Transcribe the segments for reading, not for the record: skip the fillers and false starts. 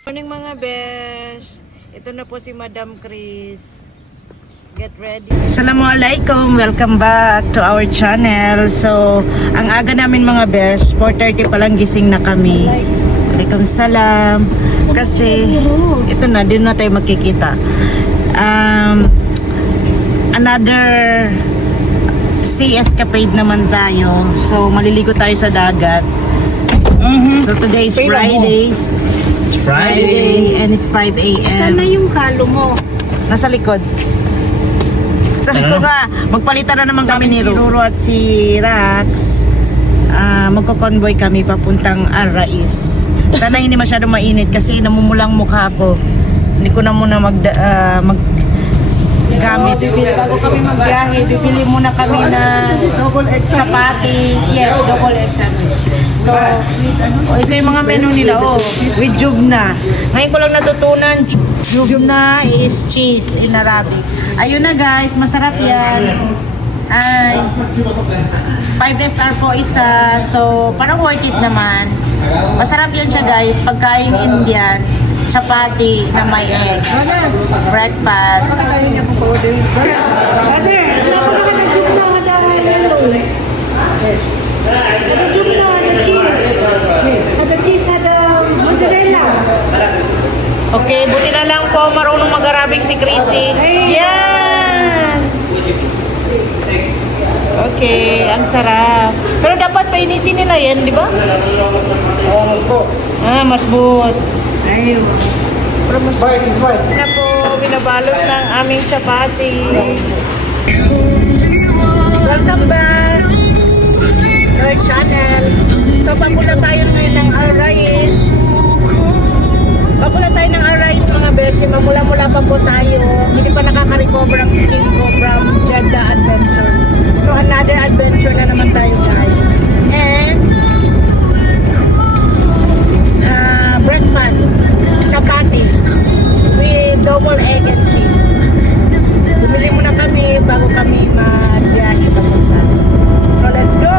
Morning mga besh. Ito na po si Madam Chris. Get ready. Assalamualaikum. Welcome back to our channel. So, ang aga namin mga besh, 4:30 pa lang gising na kami. Waalaikumsalam. Kasi ito na, din na tayo magkikita. Another sea escapade naman tayo. So, maliligo tayo sa dagat. So, today is Friday. It's Friday. And it's 5 a.m. Sana yung kalo mo. Nasa likod. Sabi ko nga, magpalitan na naman kami ni Ruro at si Rax. Magko-convoy kami papuntang Arraiz. Sana hindi masyadong mainit kasi namumulang mukha ko. Hindi ko na muna gamit. Bago kami magbiyahe, bibili muna kami na chapati. Yes, double egg sandwich. So, ito yung mga menu nila, with jubna. Ngayon ko lang natutunan, jubna is cheese in Arabic. Ayun na guys, masarap yan. Ay, 5 SR po isa, so parang worth it naman. Masarap yan siya guys, pagkain Indian, chapati na may egg. Breakfast. Okay, buti na lang po marunong mag-Arabic si Chrissy. Yan! Okay, ang sarap. Pero dapat painitin nila yan, di ba? Masbut. Ayun. Spicy. Na po, binabalot ng aming chapati. Welcome back to our channel. So, papunta tayo ngayon ng Arraiz. Papunta tayo ng Arraiz mga beshi. Mamula-mula pa po tayo. Hindi pa nakaka-recover ang skin ko from Jeddah Adventure. So, another adventure na naman tayo guys. And breakfast, chapati with double egg and cheese. Bumili muna kami bago kami magbiyahe papunta. So, let's go!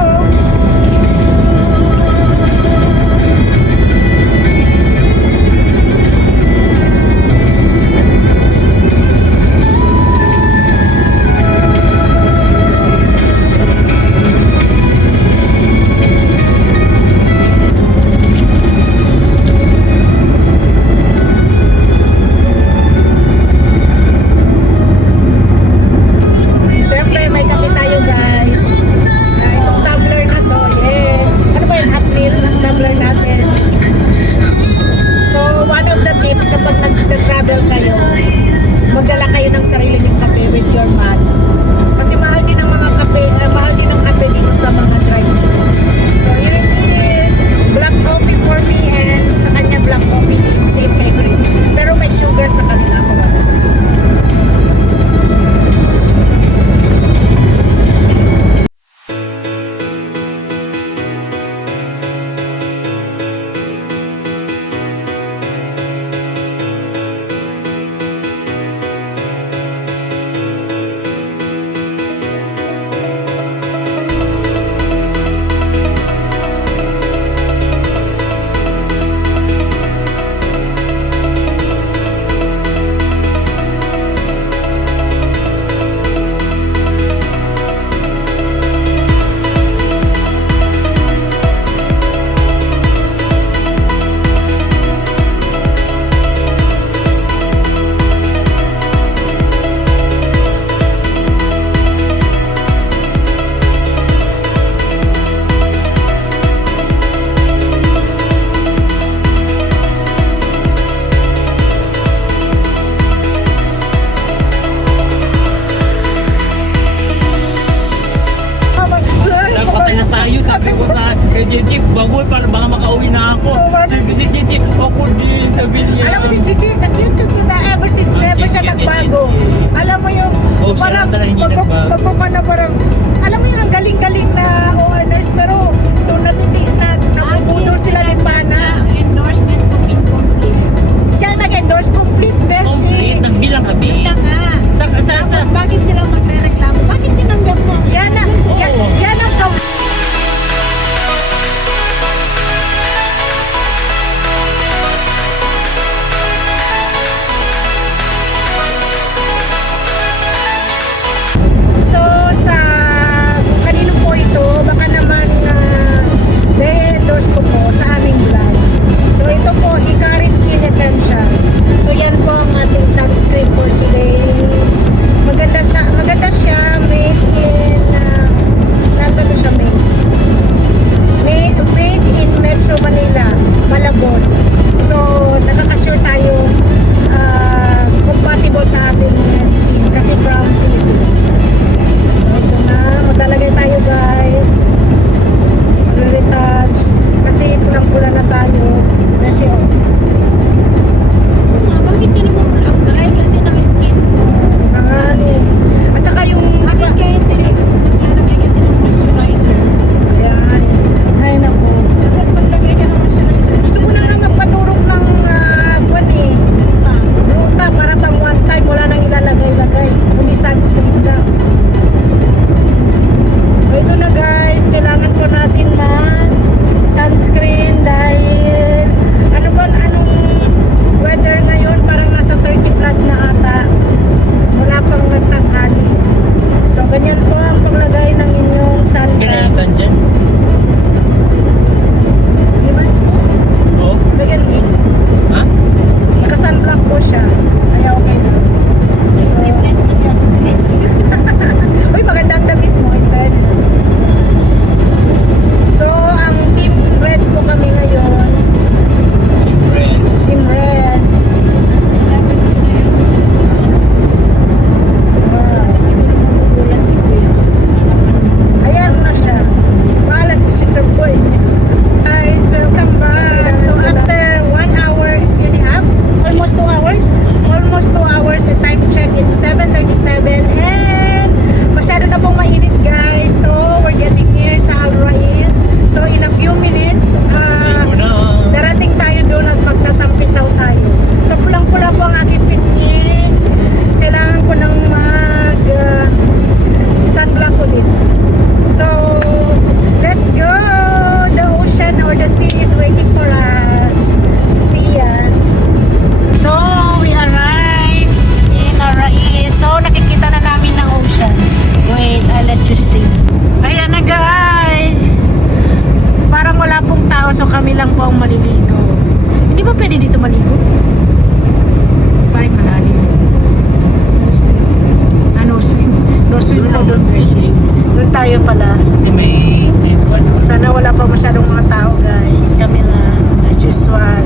Chichi, bago para baka makauwi na ako. Si Chichi, ako din, sabi niya. Alam mo si Chichi, nag-cute na ever since never siya nagbago. Alam mo yung parang magpapana parang, alam mo yung ang galing-galing na ORNers pero doon nabubudol sila ng bana. Endorsement kung incomplete. Siya nag-endorse complete beshi. Complete, ang bilang kami. Na nga. Tapos bakit sila magre-reklamo? Bakit tinanggap mo? Yan ang paglagay ng inyong sunblock. Pinalitan dyan. Di ba? Oo. Lagyan mo. Ha? Naka-sunblock po siya. Kaya okay na. Sleepless kasi ako. Uy, maganda ang damit mo. In fairness. So, ang team red po kami ngayon. Siyempre. Team red. Wow. Siguro magugulan si Kuya. Ayan na siya. Bahala na siya sa boy. Guys, welcome back. So, after 1 hour and a half, almost 2 hours, the time check, it's 7:37 and masyado na pong mainit guys. So, we're getting near sa Al Rais. So, in a few minutes, Ligo na. darating tayo doon at magtatampisaw tayo. So, pulang-pula po ang aking pisngi. Kailangan ko nang sunblock ulit. So, let's go! The ocean or the sea is waiting for us. See ya! So, we arrived in Arais. So, nakikita na namin ng ocean. Wait, I'll let you see. Ayan na guys! Parang wala pong tao, so kami lang po ang maliligo. Hindi ba pwede dito maligo? Parang malalim. Ano, swim? No swim na doon. Doon tayo pala. Kasi may safe one. Sana wala pa masyadong mga tao guys. Kami lang, as usual.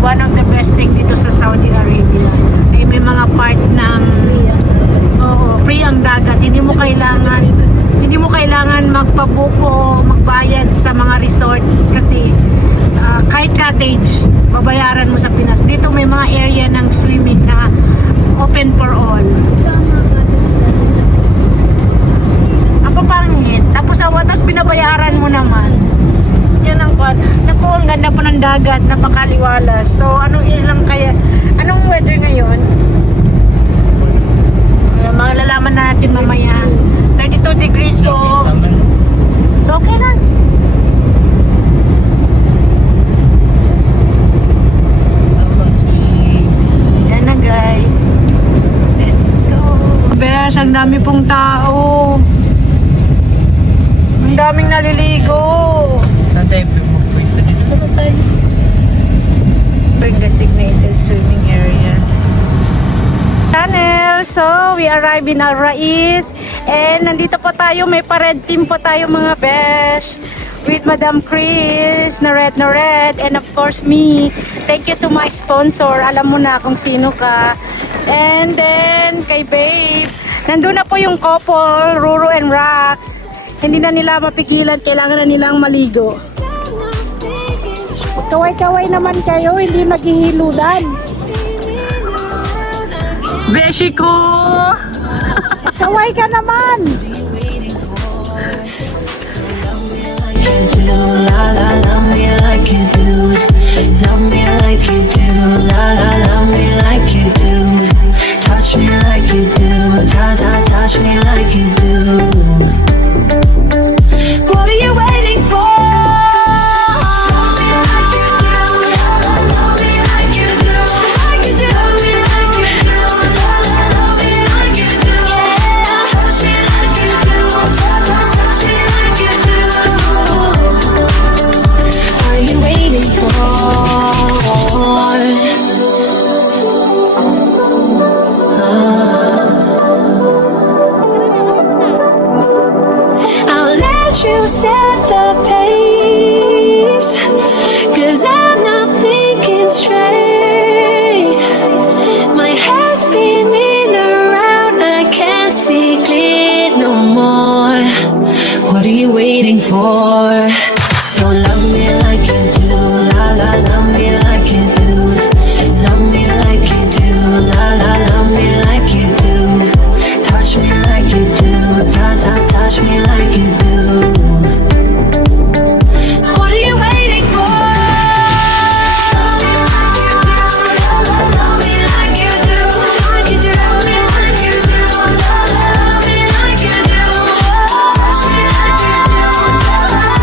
One of the best thing dito sa Saudi Arabia ay may mga part ng free ang dagat. Hindi mo kailangan magpabook o magbayad sa mga resort kasi kahit cottage babayaran mo sa Pinas. Dito may mga area ng swimming na open for all. Ang papangit. Tapos binabayaran mo naman. Yan ang kwan. Naku, ang ganda po ng dagat, napakaliwalas. So, anong weather ngayon? Malalaman natin mamaya. 32 degrees po. So, okay lang. Yan na guys. Let's go. Besh, ang dami pong tao. Ang daming naliligo. Saan tayo pumupwesta dito? Ano tayo? Designated swimming area. Channel, so we arrive in Al Rais and nandito po tayo, may pa-red team po tayo mga besh with Madam Chris na red and of course me. Thank you to my sponsor, alam mo na kung sino ka, and then kay babe. Nandun na po yung couple, Ruru and Rax. Hindi na nila mapigilan, kailangan na nilang maligo. Kaway-kaway naman kayo, hindi naghihiludan. Beshi ko! Kaway ka naman! Love me like you do. Love me like you do. Love me like you do. Touch me like you do. Touch me like you do. What are you waiting for? You set the pace, 'cause I'm not thinking straight. My head's spinning around, I can't see clear no more. What are you waiting for? So love me like you do, love me like you do. Love me like you do, love me like you do. Touch me like you do, touch me like you do. What are you waiting for? Love me like you do, like you do. Love me like you do, love me like you do. Touch me like you do,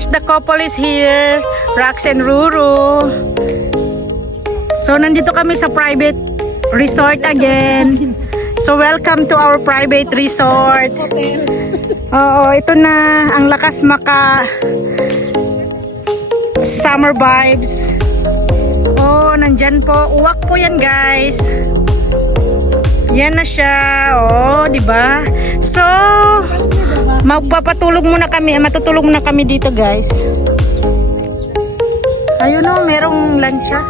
course, the couple is here, Rax and Ruru. So, nandito kami sa private resort again. So, welcome to our private resort. Oo, ito na ang lakas maka summer vibes. Oh, nandyan po. Uwak po yan, guys. Yan na siya. Oh, di ba? So, magpapatulog muna kami. Matutulog muna kami dito, guys. Ayun oh, merong lancha.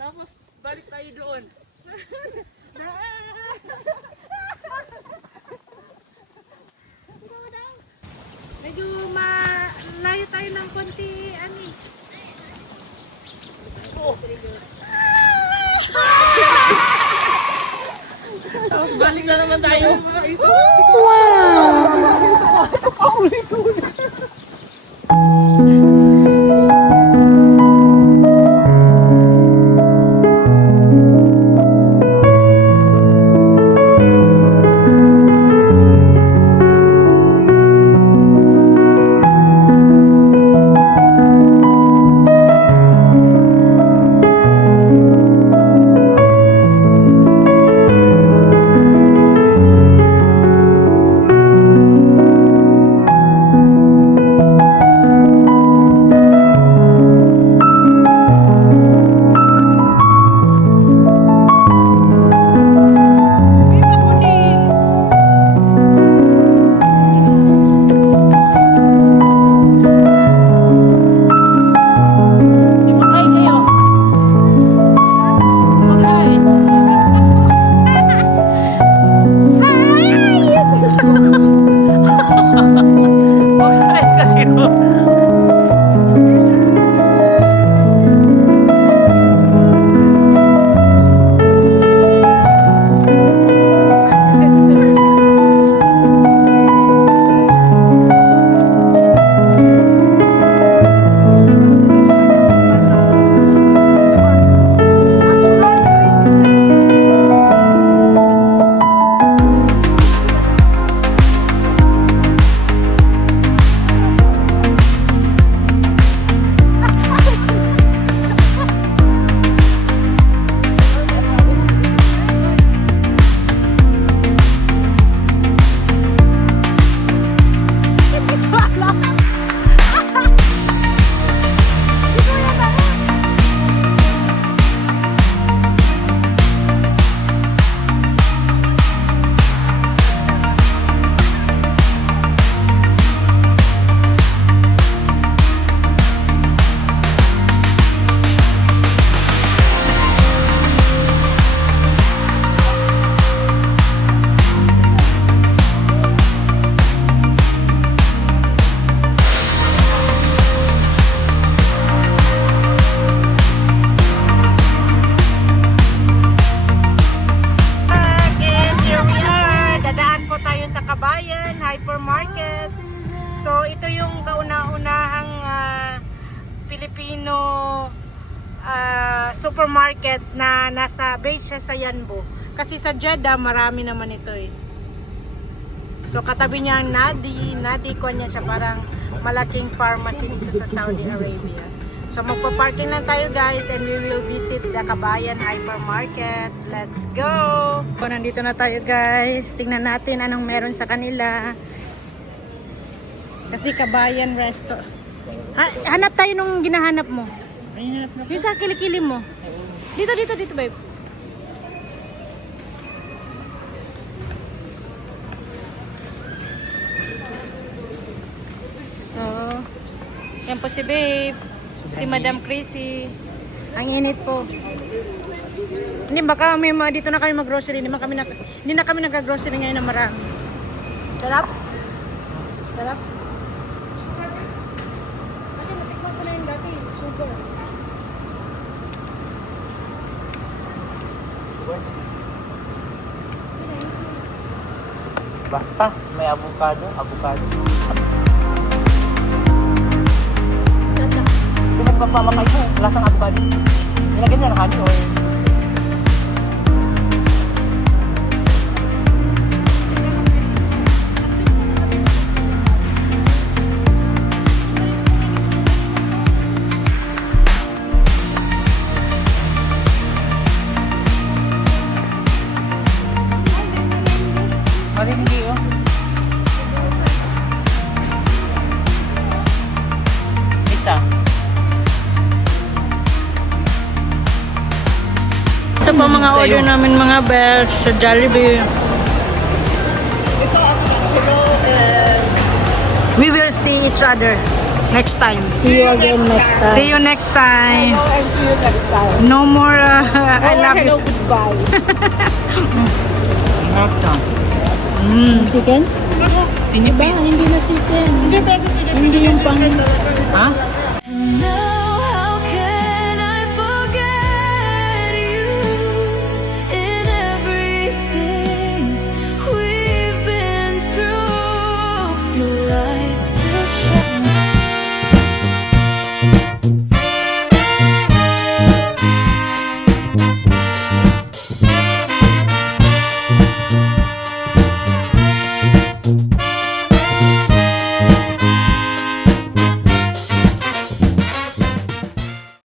Tapos, balik tayo doon. Medyo malayo tayo ng konti, ani. Tapos, balik na naman tayo. market na nasa base siya sa Yanbo. Kasi sa Jeddah, marami naman ito eh. So katabi niya ang Nadi ko niya siya, parang malaking pharmacy dito sa Saudi Arabia. So magpa-parking lang tayo guys and we will visit the Kabayan Hypermarket. Let's go! So, nandito na tayo guys. Tingnan natin anong meron sa kanila. Kasi Kabayan Resto. Hanap tayo nung ginahanap mo. Yung sa kilikili mo. Dito, babe. So, yan po si babe. Si Madam Chrissy. Ang init po. Hindi, baka may dito na kami mag-grocery. Hindi na kami nag-grocery ngayon na marami. Sarap? Sarap? Kasi natikman ko na yung dati. Super. Basta, may avocado. Pinagpapamamay ko, lasang avocado. Nilagyan niya ng honey or... Hindi oh. Isa. Ito pa mga order namin mga bells sa Jollibee. We will see each other next time. See you again next time. See you next time. And see you next time. No more I love you. Goodbye. Chicken? Diba? Hindi na chicken. Hindi yung pang... Ha?